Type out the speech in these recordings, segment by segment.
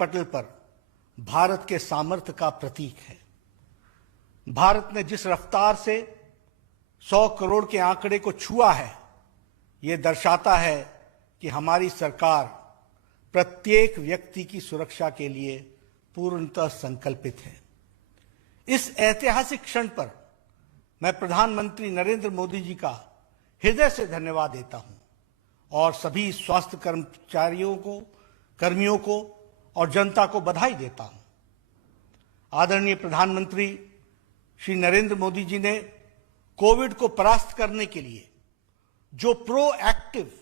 पटल पर भारत के सामर्थ्य का प्रतीक है। भारत ने जिस रफ्तार से 100 करोड़ के आंकड़े को छुआ है, ये दर्शाता है कि हमारी सरकार प्रत्येक व्यक्ति की सुरक्षा के लिए पूर्णतः संकल्पित है। इस ऐतिहासिक क्षण पर मैं प्रधानमंत्री नरेंद्र मोदी जी का हृदय से धन्यवाद देता हूं और सभी स्वास्थ्य कर्मियों को और जनता को बधाई देता हूं। आदरणीय प्रधानमंत्री श्री नरेंद्र मोदी जी ने कोविड को परास्त करने के लिए जो प्रोएक्टिव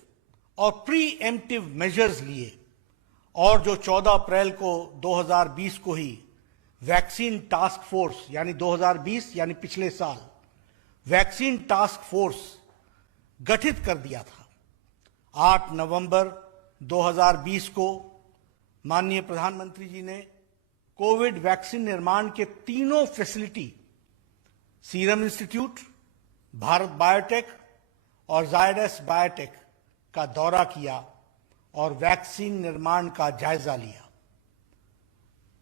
और प्रीएम्प्टिव मेजर्स लिए और जो 14 अप्रैल को 2020 को ही वैक्सीन टास्क फोर्स यानी 2020 यानी पिछले साल वैक्सीन टास्क फोर्स गठित कर दिया था। 8 नवंबर 2020 को माननीय प्रधानमंत्री जी ने कोविड वैक्सीन निर्माण के तीनों facility serum institute, Bharat biotech और जायडस बायोटेक का दौरा किया और वैक्सीन निर्माण का जायजा लिया।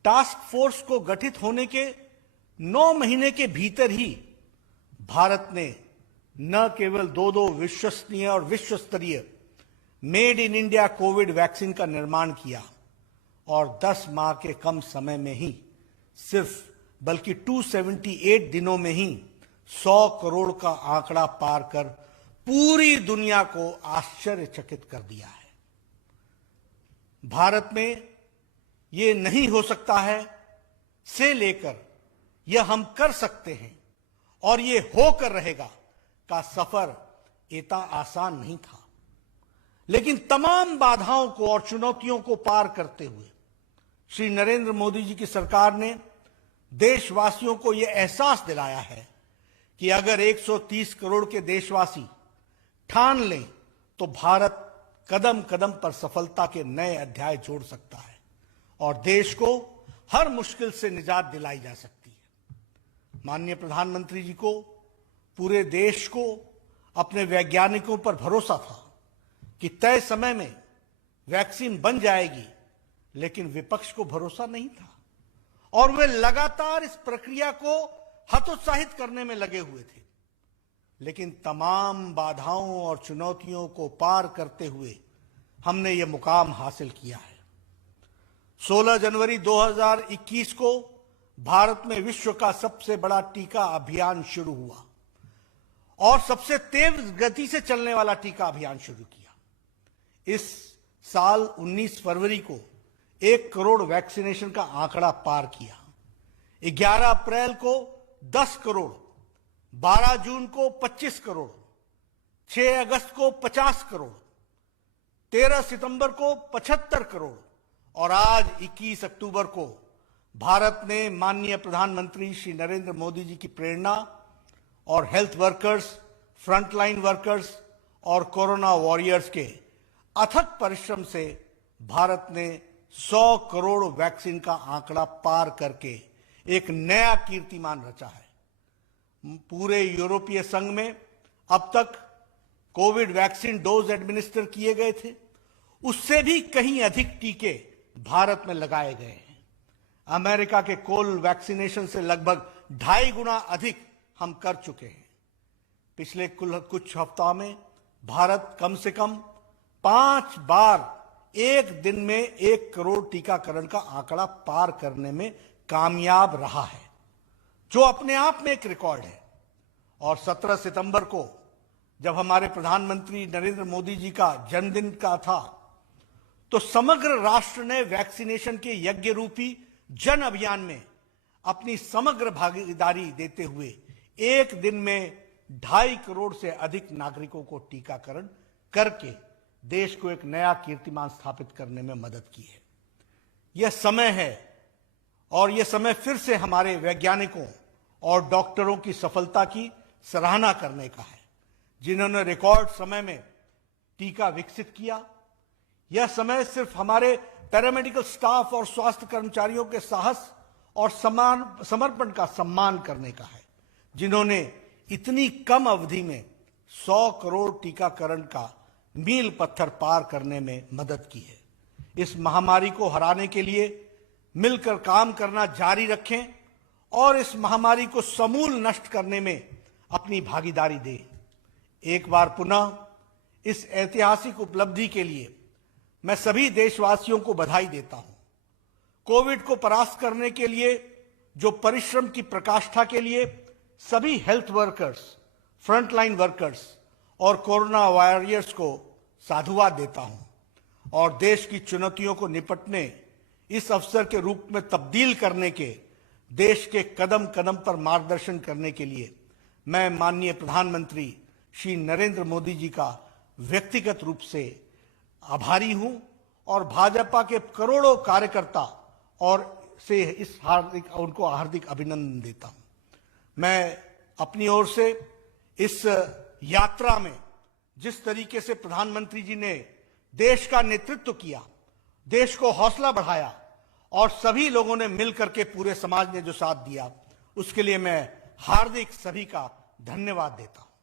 टास्क फोर्स को गठित होने के 9 महीने के भीतर ही भारत ने न केवल दो विश्वसनीय और विश्वस्तरीय made in India Covid vaccine का निर्माण किया और 10 माह के कम समय में ही बल्कि 278 दिनों में ही 100 करोड़ का आंकड़ा पार कर पूरी दुनिया को आश्चर्यचकित कर दिया है। भारत में ये नहीं हो सकता है से लेकर यह हम कर सकते हैं और ये होकर रहेगा का सफर इतना आसान नहीं था, लेकिन तमाम बाधाओं को और चुनौतियों को पार करते हुए श्री नरेंद्र मोदी जी की सरकार ने देशवासियों को यह एहसास दिलाया है कि अगर 130 करोड़ के देशवासी ठान लें तो भारत कदम कदम पर सफलता के नए अध्याय जोड़ सकता है और देश को हर मुश्किल से निजात दिलाई जा सकती है। माननीय प्रधानमंत्री जी को, पूरे देश को अपने वैज्ञानिकों पर भरोसा था कि तय समय में वैक्सीन बन जाएगी, लेकिन विपक्ष को भरोसा नहीं था और वे लगातार इस प्रक्रिया को हतोत्साहित करने में लगे हुए थे। लेकिन तमाम बाधाओं और चुनौतियों को पार करते हुए हमने ये मुकाम हासिल किया है। 16 जनवरी 2021 को भारत में विश्व का सबसे बड़ा टीका अभियान शुरू हुआ और सबसे तेज गति से चलने वाला टीका अभियान शुरू किया। इस साल 19 फरवरी को 1 करोड़ वैक्सीनेशन का आंकड़ा पार किया। 11 अप्रैल को 10 करोड़, 12 जून को 25 करोड़, 6 अगस्त को 50 करोड़, 13 सितंबर को 75 करोड़ और आज 21 अक्टूबर को भारत ने माननीय प्रधानमंत्री श्री नरेंद्र मोदी जी की प्रेरणा और हेल्थ वर्कर्स, फ्रंटलाइन वर्कर्स और कोरोना वॉरियर्स के अथक परिश्रम से भारत ने 100 करोड़ वैक्सीन का आंकड़ा पार करके एक नया कीर्तिमान रचा है। पूरे यूरोपीय संघ में अब तक कोविड वैक्सीन डोज एडमिनिस्टर किए गए थे, उससे भी कहीं अधिक टीके भारत में लगाए गए हैं। अमेरिका के कोल वैक्सीनेशन से लगभग 2.5 गुना अधिक हम कर चुके हैं। पिछले कुछ हफ्तों में भारत कम से कम 5 बार एक दिन में 1 करोड़ टीकाकरण का आंकड़ा पार करने में कामयाब रहा है, जो अपने आप में एक रिकॉर्ड है। और 17 सितंबर को जब हमारे प्रधानमंत्री नरेंद्र मोदी जी का जन्मदिन का था, तो समग्र राष्ट्र ने वैक्सीनेशन के यज्ञ रूपी जन अभियान में अपनी समग्र भागीदारी देते हुए एक दिन में 2.5 करोड़ से अधिक नागरिकों को टीकाकरण करके देश को एक नया कीर्तिमान स्थापित करने में मदद की है। यह समय है और यह समय फिर से हमारे वैज्ञानिकों और डॉक्टरों की सफलता की सराहना करने का है, जिन्होंने रिकॉर्ड समय में टीका विकसित किया। यह समय सिर्फ हमारे पैरामेडिकल स्टाफ और स्वास्थ्य कर्मचारियों के साहस और समर्पण का सम्मान करने का है, जिन्होंने इतनी कम अवधि में 100 करोड़ टीकाकरण का मील पत्थर पार करने में मदद की है। इस महामारी को हराने के लिए मिलकर काम करना जारी रखें और इस महामारी को समूल नष्ट करने में अपनी भागीदारी दें। एक बार पुनः इस ऐतिहासिक उपलब्धि के लिए मैं सभी देशवासियों को बधाई देता हूं। कोविड को परास्त करने के लिए जो परिश्रम की प्रकाष्ठा के लिए सभी हेल्थ वर्कर्स, फ्रंटलाइन वर्कर्स और कोरोना वॉरियर्स को साधुवाद देता हूं और देश की चुनौतियों को निपटने इस अवसर के रूप में तब्दील करने के देश के कदम कदम पर मार्गदर्शन करने के लिए मैं माननीय प्रधानमंत्री श्री नरेंद्र मोदी जी का व्यक्तिगत रूप से आभारी हूं और भाजपा के करोड़ों कार्यकर्ता और से उनको हार्दिक अभिनंदन देता हूं। मैं अपनी ओर से इस यात्रा में जिस तरीके से प्रधानमंत्री जी ने देश का नेतृत्व किया, देश को हौसला बढ़ाया और सभी लोगों ने मिलकर के पूरे समाज ने जो साथ दिया, उसके लिए मैं हार्दिक सभी का धन्यवाद देता हूं।